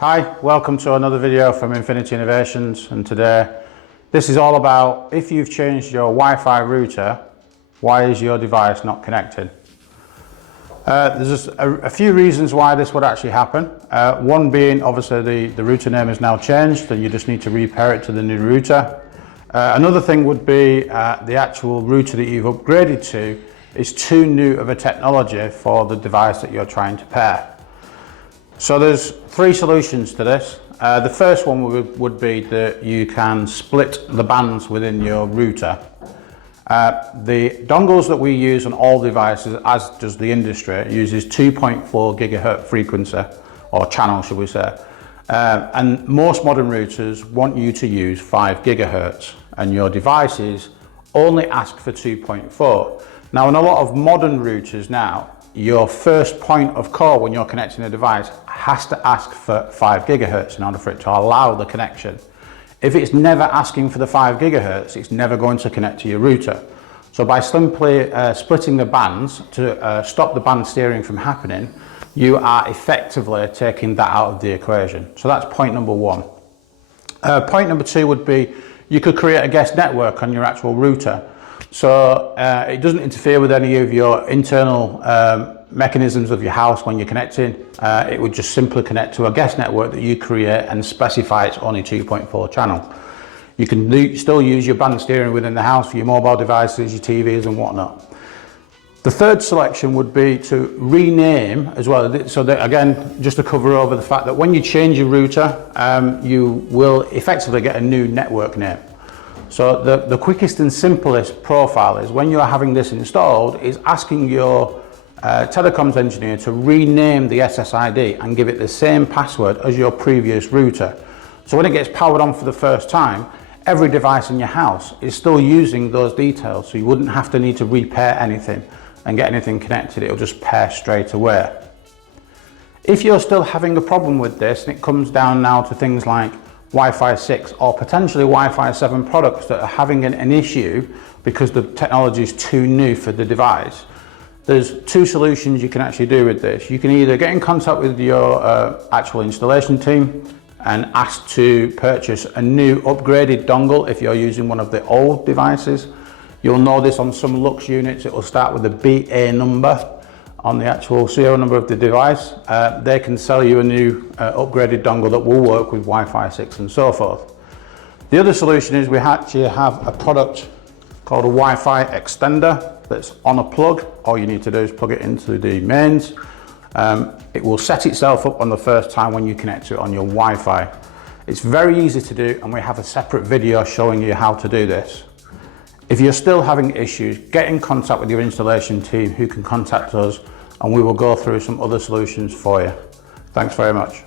Hi, welcome to another video from Infinity Innovations, and today this is all about if you've changed your Wi-Fi router, why is your device not connected? There's just a few reasons why this would actually happen. One being obviously the router name is now changed and you just need to repair it to the new router. Another thing would be the actual router that you've upgraded to is too new of a technology for the device that you're trying to pair. So there's three solutions to this. The first one would be that you can split the bands within your router. The dongles that we use on all devices, as does the industry, uses 2.4 gigahertz frequency, or channel should we say. And most modern routers want you to use 5 gigahertz, and your devices only ask for 2.4. Now in a lot of modern routers now, your first point of call when you're connecting a device has to ask for 5 gigahertz in order for it to allow the connection. If it's never asking for the 5 gigahertz, it's never going to connect to your router. So by simply splitting the bands to stop the band steering from happening, you are effectively taking that out of the equation. So that's point number one. Point number two would be you could create a guest network on your actual router. So it doesn't interfere with any of your internal mechanisms of your house when you're connecting. It would just simply connect to a guest network that you create and specify it's only 2.4 channel. You can still use your band steering within the house for your mobile devices, your TVs and whatnot. The third selection would be to rename as well. So that, again, just to cover over the fact that when you change your router, you will effectively get a new network name. So the quickest and simplest profile is when you are having this installed is asking your telecoms engineer to rename the SSID and give it the same password as your previous router. So when it gets powered on for the first time, every device in your house is still using those details, so you wouldn't have to need to repair anything and get anything connected. It'll just pair straight away. If you're still having a problem with this, and it comes down now to things like Wi-Fi 6 or potentially Wi-Fi 7 products that are having an issue because the technology is too new for the device, there's two solutions you can actually do with this. You can either get in contact with your actual installation team and ask to purchase a new upgraded dongle if you're using one of the old devices. You'll know this on some Lux units, it will start with the BA number on the actual serial number of the device. They can sell you a new upgraded dongle that will work with Wi-Fi 6 and so forth. The other solution is we actually have a product called a Wi-Fi extender that's on a plug. All you need to do is plug it into the mains. It will set itself up on the first time when you connect to it on your Wi-Fi. It's very easy to do, and we have a separate video showing you how to do this. If you're still having issues, get in contact with your installation team who can contact us, and we will go through some other solutions for you. Thanks very much.